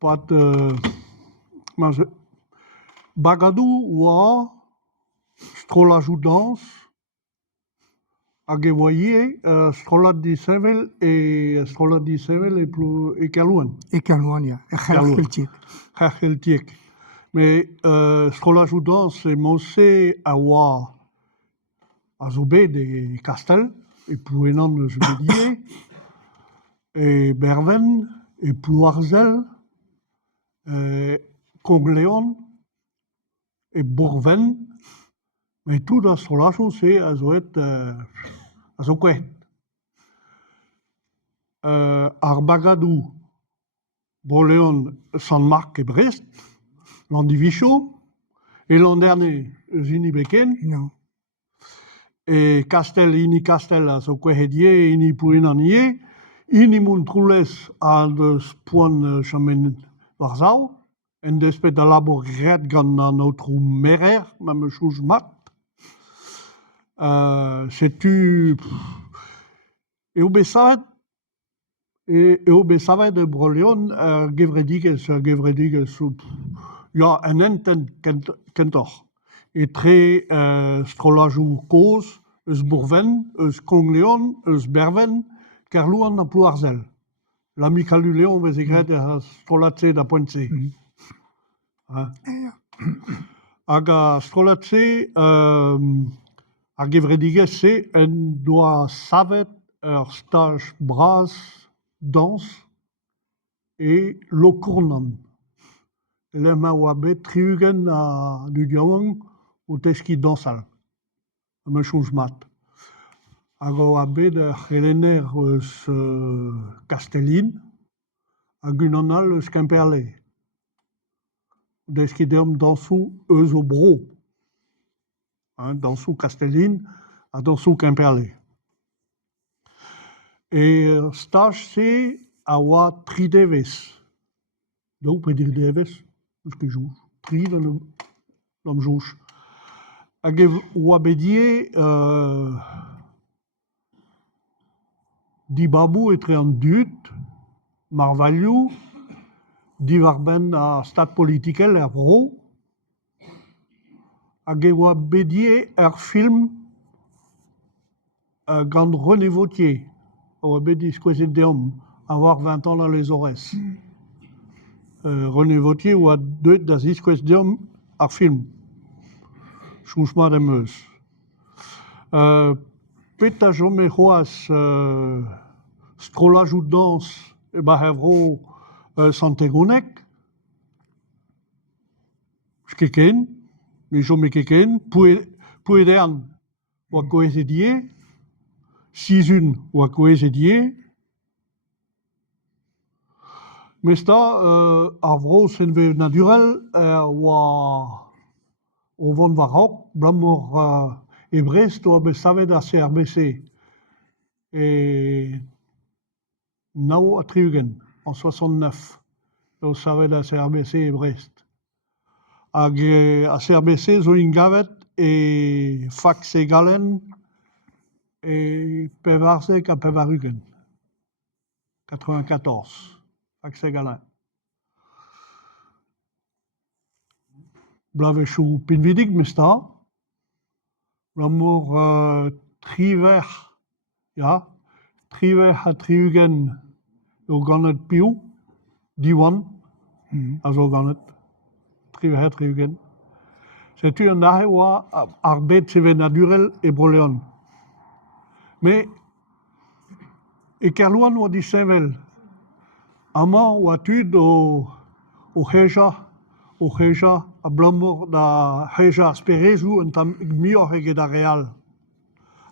Pat Bagadou oa strollajoudans hag e voye strollat disevel e Kerlouan. E Kerlouan, ya. E Celtic. Celtic. Mais strollajoudans e mosse a oa a zo bet e kastel e plouenan eus bedie e Berven e Plouarzel Congléon et Bourven, mais tout dans ce là c'est à Zoquet. Arbagadou, Broléon, Saint-Marc et Brest, l'an Vichot, et l'an dernier, Zini Beken, Non. et Castel, Ini Castel, à Zoquet, Ini Pouinanier, Ini Montroules, à de Spoin Chamen Varzau, en despet de labor red gant an outro merer, ma me chouj mat. C'est-tu... Eo besavet de Broleon gevredigez, ya un enten kentor. Et très strolajou cause, eus Bourven, eus Congléon, eus Berven, Kerlouan a Plouarzel. L'amicalu Léon vez egret strolatse da pointse. Hag a strolatse hag evredigez se en doa savet ur stage bras dans e lokournan. Lema oa bet triugen a dudiaouan o teski dansal. Me chouj mat. Hag oa bet ur c'helener eus Castellin hag unanal eus Quimperlé. Deski deom dansou eus o bro. Dansou Castellin a dansou Quimperlé. Et stage se a oa tri devez. Donc, pe dir devez, eus ket jouj. Tri d'am jouj. Hag oa bedie dibabou etre an dud, marvaliou, divarben a stad politikel er bro, hag oa bedie ur film gant René Vautier. Oa bedie skouezet deom avoir 20 ans dans les ores. René Vautier oa deuet da ziskouez deom ar film. Chouch mat em eus. Pet a jome c'hoaz strolajou dans e ba hevro Santegonec. Keken, mais jome keken, pouedern oa koezedie, sizun oa koezedie, mesta ar vro senve naturel oa o vont varok, blamor e Brest oa besavet a CRBC. Et nao a triugen, en 69, o savet a CRBC e Brest. Hag a CRBC zo ingavet e fax e galen e pevarzek a pevarugen. 94, fax e galen. Blavechou pinvidig mesta, l'amour triver, ja, triver a triugen o ganet piou, diwan, a zo ganet. Triver triugen. C'est un ahe oa ar bet seve naturel e Broleon. Mais e Kerlouan oa disevel. Ama oa tud o Heja a blamor da Heja asperezou un tam mior eget a real.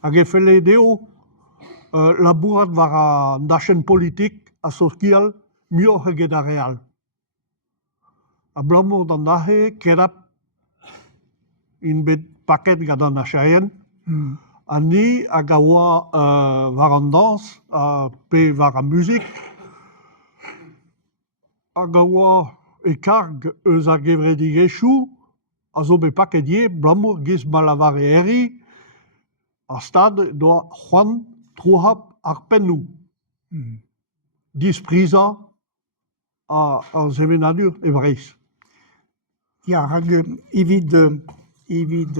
Hag e felle deo labourat war a dachen politik a soskial mior eget a real. A blamor d'an dahe kerap in bet paket gadan a chaien, ani hag a oa war an dans, pe war a muzik, hag a oa e karg eus a gevredigezhioù, a zo bet paket blamor giz malavar e eri, a stad doa c'hoant trouhap ar pennou. Dispriza a zemenadur e Breizh. Ja, hag evit